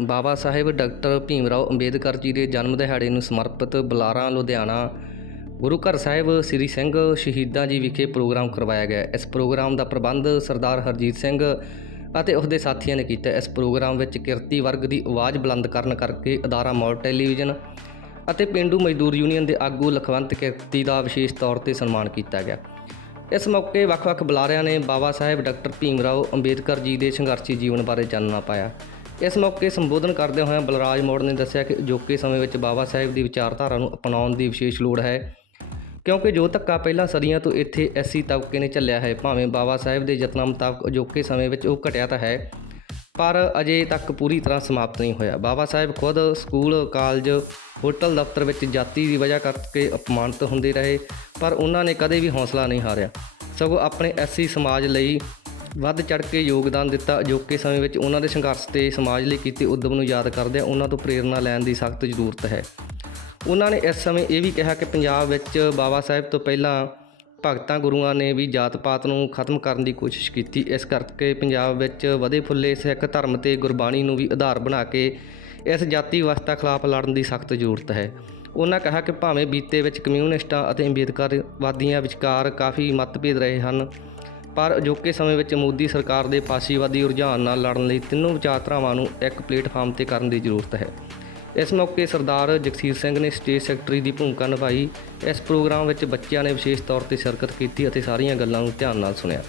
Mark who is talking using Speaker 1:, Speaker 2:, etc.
Speaker 1: ਬਾਬਾ Sahib doctor Bhim Rao Ambedkar ji ਦੇ ਜਨਮ ਦਿਹਾੜੇ ਨੂੰ ਸਮਰਪਿਤ ਬੁਲਾਰਾ ਲੁਧਿਆਣਾ, ਗੁਰੂ ਘਰ ਸਾਹਿਬ ਸ੍ਰੀ ਸਿੰਘ ਸ਼ਹੀਦਾਂ ਜੀ ਵਿਖੇ ਪ੍ਰੋਗਰਾਮ ਕਰਵਾਇਆ ਗਿਆ। ਇਸ ਪ੍ਰੋਗਰਾਮ ਦਾ ਪ੍ਰਬੰਧ ਸਰਦਾਰ ਹਰਜੀਤ ਸਿੰਘ ਅਤੇ ਉਸ ਦੇ ਸਾਥੀਆਂ ਨੇ ਕੀਤਾ। ਇਸ ਪ੍ਰੋਗਰਾਮ ਵਿੱਚ ਕਿਰਤੀ ਵਰਗ ਦੀ ਆਵਾਜ਼ ਬੁਲੰਦ ਕਰਨ ਕਰਕੇ ਅਦਾਰਾ ਮੌਲ ਟੈਲੀਵਿਜ਼ਨ ਅਤੇ ਪਿੰਡੂ ਮਜ਼ਦੂਰ ਯੂਨੀਅਨ ਦੇ ਆਗੂ ਲਖਵੰਤ ਕਿਰਤੀ ਦਾ ਵਿਸ਼ੇਸ਼ ਤੌਰ ਤੇ ਸਨਮਾਨ ਕੀਤਾ ਗਿਆ। ਇਸ ਮੌਕੇ ਵੱਖ-ਵੱਖ ਬੁਲਾਰਿਆਂ ਨੇ ਬਾਬਾ ਸਾਹਿਬ ਡਾਕਟਰ ਭੀਮ ਰਾਓ ਅੰਬੇਦਕਰ ਜੀ ਦੇ ਸੰਘਰਸ਼ੀ ਜੀਵਨ ਬਾਰੇ ਚਾਨਣਾ ਪਾਇਆ। ਇਸ ਮੌਕੇ ਸੰਬੋਧਨ ਕਰਦਿਆਂ ਹੋਇਆਂ ਬਲਰਾਜ ਮੋੜ ਨੇ ਦੱਸਿਆ ਕਿ ਅਜੋਕੇ ਸਮੇਂ ਵਿੱਚ ਬਾਬਾ ਸਾਹਿਬ ਦੀ ਵਿਚਾਰਧਾਰਾ ਨੂੰ ਅਪਣਾਉਣ ਦੀ ਵਿਸ਼ੇਸ਼ ਲੋੜ ਹੈ, ਕਿਉਂਕਿ ਜੋ ਧੱਕਾ ਪਹਿਲਾਂ ਸਦੀਆਂ ਤੋਂ ਇੱਥੇ ਐਸੀ ਤਬਕੇ ਨੇ ਚੱਲਿਆ ਹੈ, ਭਾਵੇਂ ਬਾਬਾ ਸਾਹਿਬ ਦੇ ਯਤਨਾਂ ਮੁਤਾਬਕ ਅਜੋਕੇ ਸਮੇਂ ਵਿੱਚ ਉਹ ਘਟਿਆ ਤਾਂ ਹੈ, ਪਰ ਅਜੇ ਤੱਕ ਪੂਰੀ ਤਰ੍ਹਾਂ ਸਮਾਪਤ ਨਹੀਂ ਹੋਇਆ। ਬਾਬਾ ਸਾਹਿਬ ਖੁਦ ਸਕੂਲ, ਕਾਲਜ, ਹੋਟਲ ਦਫ਼ਤਰ ਵਿੱਚ ਜਾਤੀ ਦੀ ਵਜ੍ਹਾ ਕਰਕੇ ਅਪਮਾਨਿਤ ਹੁੰਦੇ ਰਹੇ, ਪਰ ਉਹਨਾਂ ਨੇ ਕਦੇ ਵੀ ਹੌਸਲਾ ਨਹੀਂ ਹਾਰਿਆ। ਸਗੋਂ ਆਪਣੇ ਐਸੀ ਸਮਾਜ ਲਈ ਵੱਧ ਚੜ ਕੇ ਯੋਗਦਾਨ ਦਿੱਤਾ ਅਜੋਕੇ ਸਮੇਂ ਵਿੱਚ ਉਹਨਾਂ ਦੇ ਸੰਘਰਸ਼ ਤੇ ਸਮਾਜ ਲਈ ਕੀਤੇ ਉਦਮ ਨੂੰ ਯਾਦ ਕਰਦਿਆਂ ਉਹਨਾਂ ਤੋਂ ਪ੍ਰੇਰਣਾ ਲੈਣ ਦੀ ਸਖਤ ਜ਼ਰੂਰਤ ਹੈ। ਉਹਨਾਂ ਨੇ ਇਸ ਸਮੇਂ ਇਹ ਵੀ ਕਿਹਾ ਕਿ ਪੰਜਾਬ ਵਿੱਚ ਬਾਬਾ ਸਾਹਿਬ ਤੋਂ ਪਹਿਲਾਂ ਭਗਤਾਂ ਗੁਰੂਆਂ ਨੇ ਵੀ ਜਾਤ ਪਾਤ ਨੂੰ ਖਤਮ ਕਰਨ ਦੀ ਕੋਸ਼ਿਸ਼ ਕੀਤੀ। ਇਸ ਕਰਕੇ ਪੰਜਾਬ ਵਿੱਚ ਵਧੇ ਫੁੱਲੇ ਸਿੱਖ ਧਰਮ ਤੇ ਗੁਰਬਾਣੀ ਨੂੰ ਵੀ ਆਧਾਰ ਬਣਾ ਕੇ ਇਸ ਜਾਤੀ ਵਿਵਸਥਾ ਖਿਲਾਫ ਲੜਨ ਦੀ ਸਖਤ ਜ਼ਰੂਰਤ ਹੈ। ਉਹਨਾਂ ਕਿਹਾ ਕਿ ਭਾਵੇਂ ਬੀਤੇ ਵਿੱਚ ਕਮਿਊਨਿਸਟਾਂ ਅਤੇ ਅੰਬੇਦਕਰਵਾਦੀਆਂ ਵਿਚਕਾਰ ਕਾਫੀ ਮਤਭੇਦ ਰਹੇ ਹਨ ਪਰ ਅਜੋਕੇ ਸਮੇਂ ਵਿੱਚ ਮੋਦੀ ਸਰਕਾਰ ਦੇ ਫਾਸੀਵਾਦੀ ਰੁਝਾਨ ਨਾਲ ਲੜਨ ਲਈ ਤਿੰਨੋਂ ਵਿਚਾਰਧਾਰਾਵਾਂ ਨੂੰ ਇੱਕ ਪਲੇਟਫਾਰਮ ਤੇ ਕਰਨ ਦੀ ਜ਼ਰੂਰਤ ਹੈ। ਇਸ ਮੌਕੇ ਸਰਦਾਰ ਜਗਸੀਰ ਸਿੰਘ ਨੇ ਸਟੇਜ ਸੈਕਟਰੀ ਦੀ ਭੂਮਿਕਾ ਨਿਭਾਈ। ਇਸ ਪ੍ਰੋਗਰਾਮ ਵਿੱਚ ਬੱਚਿਆਂ ਨੇ ਵਿਸ਼ੇਸ਼ ਤੌਰ ਤੇ ਸ਼ਿਰਕਤ ਕੀਤੀ ਅਤੇ ਸਾਰੀਆਂ ਗੱਲਾਂ ਨੂੰ ਧਿਆਨ ਨਾਲ ਸੁਣਿਆ।